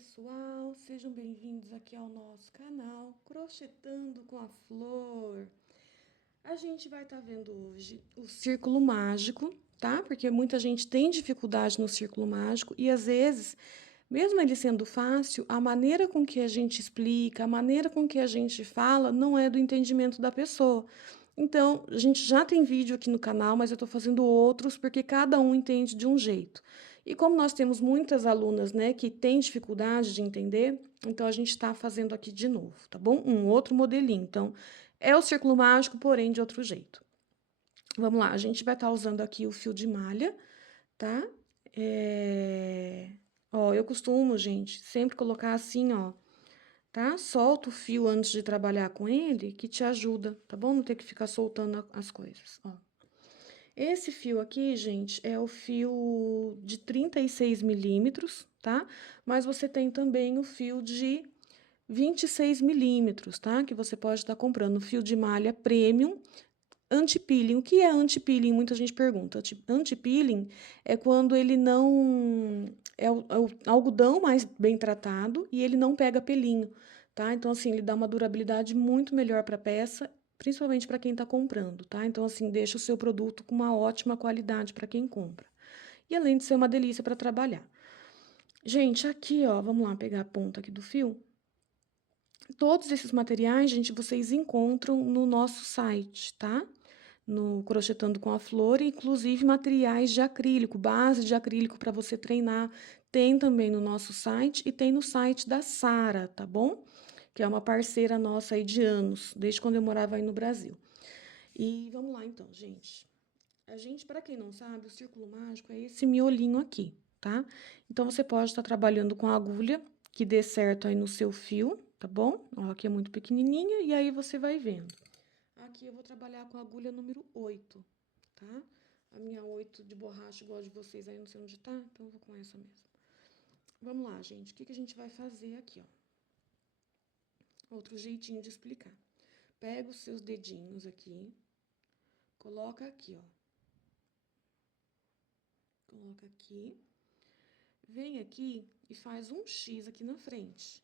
pessoal, sejam bem-vindos aqui ao nosso canal Crochetando com a Flor. A gente vai estar vendo hoje o círculo mágico, tá? Porque muita gente tem dificuldade no círculo mágico e às vezes, mesmo ele sendo fácil, a maneira com que a gente explica, a maneira com que a gente fala não é do entendimento da pessoa. Então, a gente já tem vídeo aqui no canal, mas eu estou fazendo outros porque cada um entende de um jeito. E como nós temos muitas alunas, né, que têm dificuldade de entender, então a gente está fazendo aqui de novo, tá bom? Um outro modelinho. Então, é o círculo mágico, porém de outro jeito. Vamos lá, a gente vai estar usando aqui o fio de malha, tá? Ó, eu costumo, gente, sempre colocar assim, ó, tá? Solta o fio antes de trabalhar com ele, que te ajuda, tá bom? Não ter que ficar soltando as coisas, ó. Esse fio aqui, gente, é o fio de 36 milímetros, tá? Mas você tem também o fio de 26 milímetros, tá? Que você pode estar comprando fio de malha premium anti-peeling. O que é anti-peeling? Muita gente pergunta. Anti-peeling é quando ele não... É o algodão mais bem tratado e ele não pega pelinho, tá? Então, assim, ele dá uma durabilidade muito melhor para a peça, principalmente para quem está comprando, tá? Então, assim, deixa o seu produto com uma ótima qualidade para quem compra. E além de ser uma delícia para trabalhar. Gente, aqui, ó, vamos lá pegar a ponta aqui do fio. Todos esses materiais, gente, vocês encontram no nosso site, tá? No Crochetando com a Flor, inclusive materiais de acrílico, base de acrílico para você treinar. Tem também no nosso site e tem no site da Sara, tá bom? Que é uma parceira nossa aí de anos, desde quando eu morava aí no Brasil. E vamos lá então, gente. A gente, para quem não sabe, o círculo mágico é esse miolinho aqui, tá? Então, você pode estar trabalhando com a agulha que dê certo aí no seu fio, tá bom? Ó, aqui é muito pequenininha e aí você vai vendo. Aqui eu vou trabalhar com a agulha número 8, tá? A minha 8 de borracha, igual a de vocês aí, não sei onde tá, então eu vou com essa mesmo. Vamos lá, gente, o que que a gente vai fazer aqui, ó? Outro jeitinho de explicar. Pega os seus dedinhos aqui, coloca aqui, ó. Coloca aqui. Vem aqui e faz um X aqui na frente.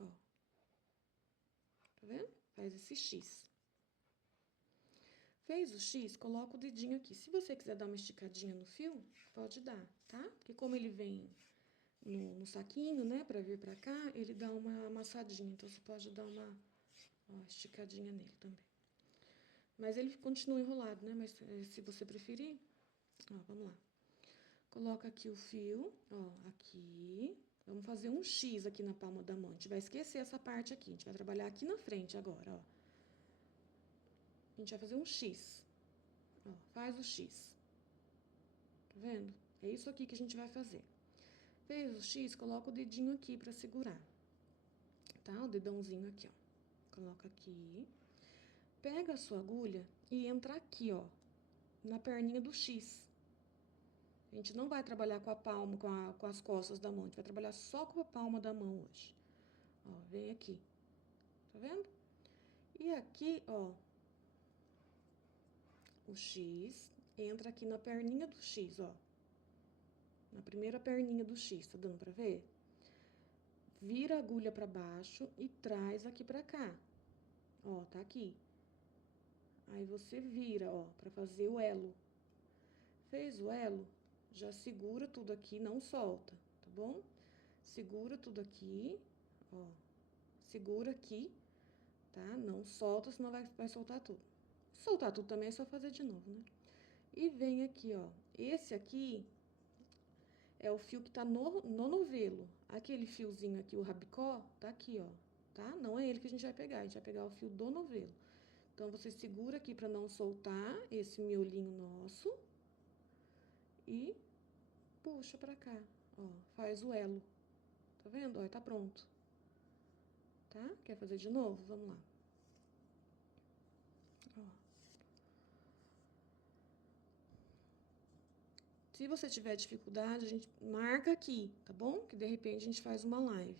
Ó. Tá vendo? Faz esse X. Fez o X, coloca o dedinho aqui. Se você quiser dar uma esticadinha no fio, pode dar, tá? Porque como ele vem no saquinho, né, pra vir pra cá, ele dá uma amassadinha. Então, você pode dar uma esticadinha nele também. Mas ele continua enrolado, né? Mas se você preferir, ó, vamos lá. Coloca aqui o fio, ó, aqui. Vamos fazer um X aqui na palma da mão. A gente vai esquecer essa parte aqui. A gente vai trabalhar aqui na frente agora, ó. A gente vai fazer um X. Ó, faz o X. Tá vendo? É isso aqui que a gente vai fazer. Fez o X, coloca o dedinho aqui pra segurar. Tá? O dedãozinho aqui, ó. Coloca aqui. Pega a sua agulha e entra aqui, ó. Na perninha do X. A gente não vai trabalhar com a palma, com as costas da mão. A gente vai trabalhar só com a palma da mão hoje. Ó, vem aqui. Tá vendo? E aqui, ó, o X entra aqui na perninha do X, ó. Na primeira perninha do X, tá dando pra ver? Vira a agulha pra baixo e traz aqui pra cá. Ó, tá aqui. Aí você vira, ó, pra fazer o elo. Fez o elo, já segura tudo aqui, não solta, tá bom? Segura tudo aqui, ó. Segura aqui, tá? Não solta, senão vai soltar tudo. Soltar tudo também é só fazer de novo, né? E vem aqui, ó. Esse aqui é o fio que tá no novelo. Aquele fiozinho aqui, o rabicó, tá aqui, ó. Tá? Não é ele que a gente vai pegar, a gente vai pegar o fio do novelo. Então, você segura aqui pra não soltar esse miolinho nosso. E puxa pra cá, ó. Faz o elo. Tá vendo? Ó, tá pronto. Tá? Quer fazer de novo? Vamos lá. Ó. Se você tiver dificuldade, a gente marca aqui, tá bom? Que de repente a gente faz uma live,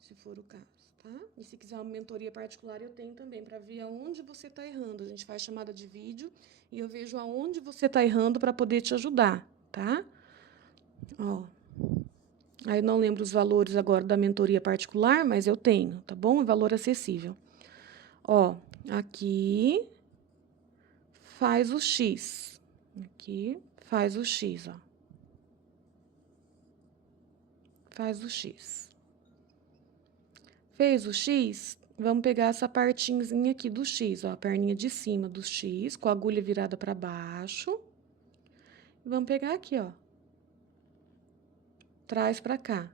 se for o caso, tá? E se quiser uma mentoria particular, eu tenho também, pra ver aonde você tá errando. A gente faz chamada de vídeo e eu vejo aonde você tá errando pra poder te ajudar, tá? Ó. Aí eu não lembro os valores agora da mentoria particular, mas eu tenho, tá bom? É valor acessível. Ó, aqui faz o X. Aqui faz o X, ó. Faz o X. Fez o X, vamos pegar essa partezinha aqui do X, ó, a perninha de cima do X, com a agulha virada para baixo. E vamos pegar aqui, ó. Traz para cá.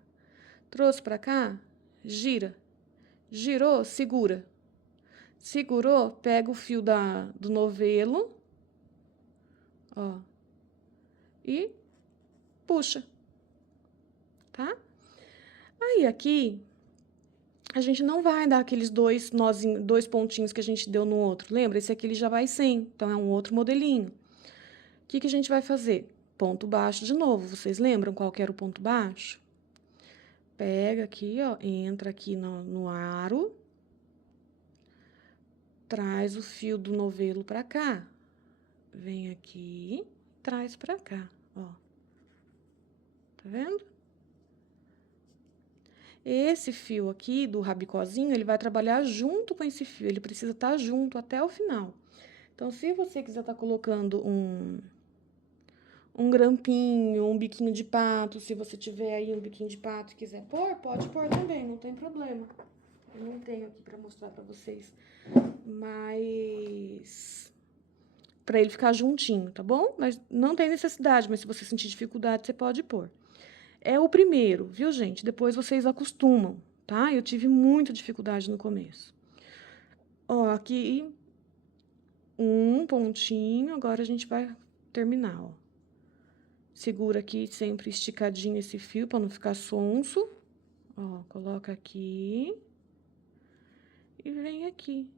Trouxe para cá, gira. Girou, segura. Segurou, pega o fio do novelo, ó, e puxa, tá? Aí, aqui, a gente não vai dar aqueles dois nozinhos, dois pontinhos que a gente deu no outro. Lembra? Esse aqui ele já vai sem, então é um outro modelinho. O que que a gente vai fazer? Ponto baixo de novo. Vocês lembram qual que era o ponto baixo? Pega aqui, ó, entra aqui no aro, traz o fio do novelo pra cá. Vem aqui, traz pra cá, ó. Tá vendo? Esse fio aqui do rabicozinho, ele vai trabalhar junto com esse fio, ele precisa estar junto até o final. Então, se você quiser estar colocando um grampinho, um biquinho de pato, se você tiver aí um biquinho de pato e quiser pôr, pode pôr também, não tem problema. Eu não tenho aqui pra mostrar pra vocês, mas pra ele ficar juntinho, tá bom? Mas não tem necessidade, mas se você sentir dificuldade, você pode pôr. É o primeiro, viu, gente? Depois vocês acostumam, tá? Eu tive muita dificuldade no começo. Ó, aqui um pontinho, agora a gente vai terminar, ó. Segura aqui sempre esticadinho esse fio para não ficar sonso. Ó, coloca aqui. E vem aqui.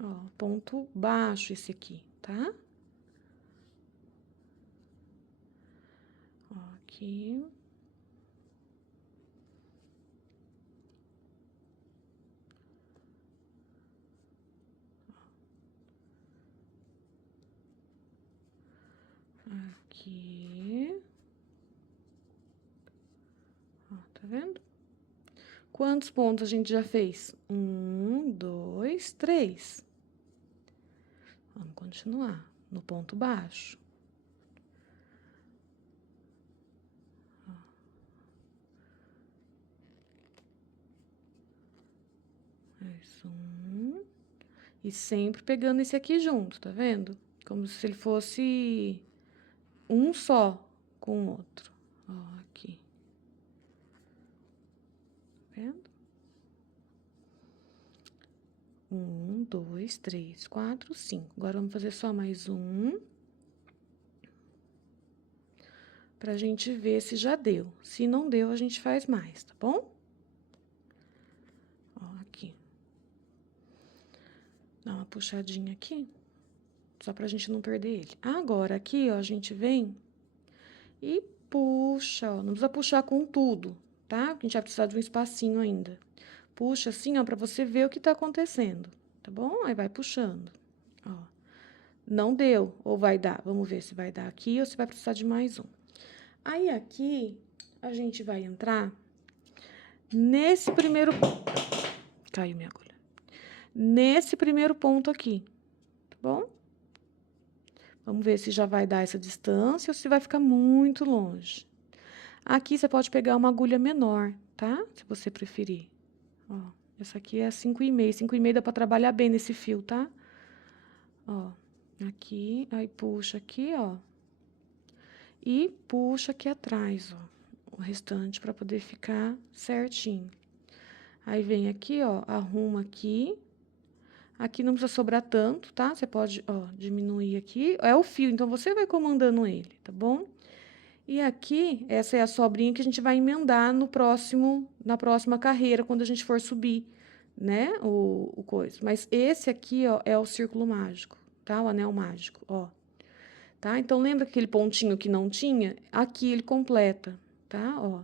Ó, ponto baixo esse aqui, tá? Ó, aqui. Aqui. Ó, tá vendo? Quantos pontos a gente já fez? 1, 2, 3. Vamos continuar no ponto baixo. Mais um. E sempre pegando esse aqui junto, tá vendo? Como se ele fosse um só com o outro. Ó, aqui. Tá vendo? 1, 2, 3, 4, 5. Agora, vamos fazer só mais um. Pra gente ver se já deu. Se não deu, a gente faz mais, tá bom? Ó, aqui. Dá uma puxadinha aqui. Só pra gente não perder ele. Agora, aqui, ó, a gente vem e puxa, ó. Não precisa puxar com tudo, tá? A gente vai precisar de um espacinho ainda. Puxa assim, ó, pra você ver o que tá acontecendo, tá bom? Aí vai puxando, ó. Não deu, ou vai dar? Vamos ver se vai dar aqui ou se vai precisar de mais um. Aí, aqui, a gente vai entrar nesse primeiro... Caiu minha agulha. Nesse primeiro ponto aqui, tá bom? Vamos ver se já vai dar essa distância ou se vai ficar muito longe. Aqui, você pode pegar uma agulha menor, tá? Se você preferir. Ó, essa aqui é 5,5. 5,5 dá pra trabalhar bem nesse fio, tá? Ó, aqui, aí puxa aqui, ó. E puxa aqui atrás, ó. O restante pra poder ficar certinho. Aí, vem aqui, ó, arruma aqui. Aqui não precisa sobrar tanto, tá? Você pode, ó, diminuir aqui. É o fio, então você vai comandando ele, tá bom? E aqui, essa é a sobrinha que a gente vai emendar na próxima carreira, quando a gente for subir, né, o coisa. Mas esse aqui, ó, é o círculo mágico, tá? O anel mágico, ó. Tá? Então, lembra aquele pontinho que não tinha? Aqui ele completa, tá? Ó.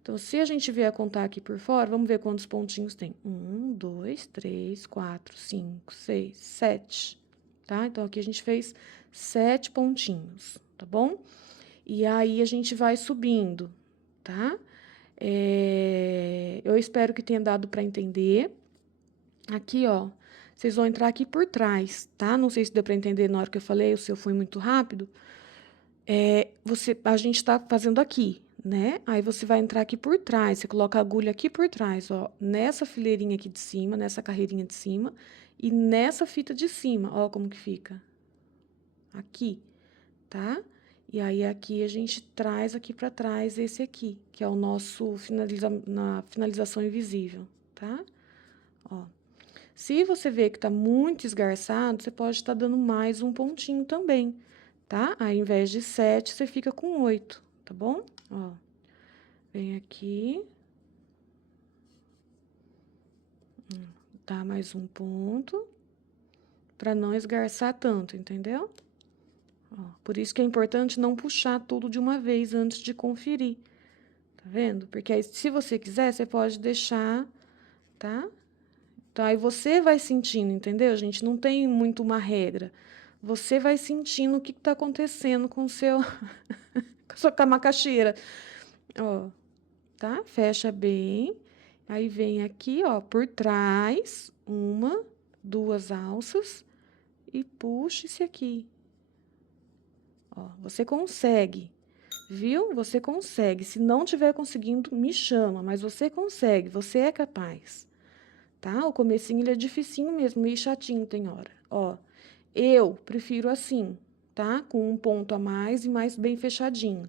Então, se a gente vier contar aqui por fora, vamos ver quantos pontinhos tem. 1, 2, 3, 4, 5, 6, 7, tá? Então, aqui a gente fez 7 pontinhos, tá bom? E aí, a gente vai subindo, tá? Eu espero que tenha dado para entender. Aqui, ó, vocês vão entrar aqui por trás, tá? Não sei se deu para entender na hora que eu falei, ou se eu fui muito rápido. A gente tá fazendo aqui, né? Aí você vai entrar aqui por trás, você coloca a agulha aqui por trás, ó, nessa fileirinha aqui de cima, nessa carreirinha de cima, e nessa fita de cima, ó como que fica. Aqui, tá? E aí, aqui a gente traz aqui pra trás esse aqui, que é o nosso na finalização invisível, tá? Ó. Se você vê que tá muito esgarçado, você pode estar dando mais um pontinho também, tá? Aí, ao invés de 7, você fica com 8, tá bom? Ó, vem aqui. Dá mais um ponto, pra não esgarçar tanto, entendeu? Ó, por isso que é importante não puxar tudo de uma vez antes de conferir, tá vendo? Porque aí, se você quiser, você pode deixar, tá? Então, aí você vai sentindo, entendeu, gente? Não tem muito uma regra. Você vai sentindo o que tá acontecendo com o seu... com a sua macaxeira. Ó, tá? Fecha bem. Aí, vem aqui, ó, por trás, 1, 2 alças e puxa esse aqui. Ó, você consegue, viu? Você consegue. Se não tiver conseguindo, me chama, mas você consegue, você é capaz. Tá? O comecinho, ele é dificinho mesmo, meio chatinho tem hora. Ó, eu prefiro assim, tá? Com um ponto a mais e mais bem fechadinho,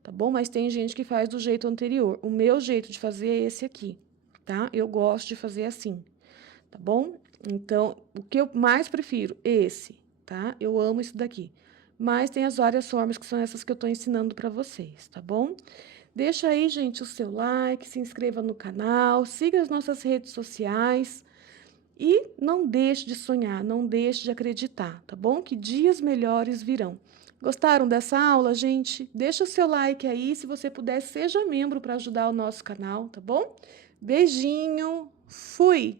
tá bom? Mas tem gente que faz do jeito anterior. O meu jeito de fazer é esse aqui, tá? Eu gosto de fazer assim, tá bom? Então, o que eu mais prefiro? Esse, tá? Eu amo isso daqui. Mas tem as várias formas que são essas que eu tô ensinando pra vocês, tá bom? Deixa aí, gente, o seu like, se inscreva no canal, siga as nossas redes sociais e não deixe de sonhar, não deixe de acreditar, tá bom? Que dias melhores virão. Gostaram dessa aula, gente? Deixa o seu like aí, se você puder, seja membro para ajudar o nosso canal, tá bom? Beijinho, fui!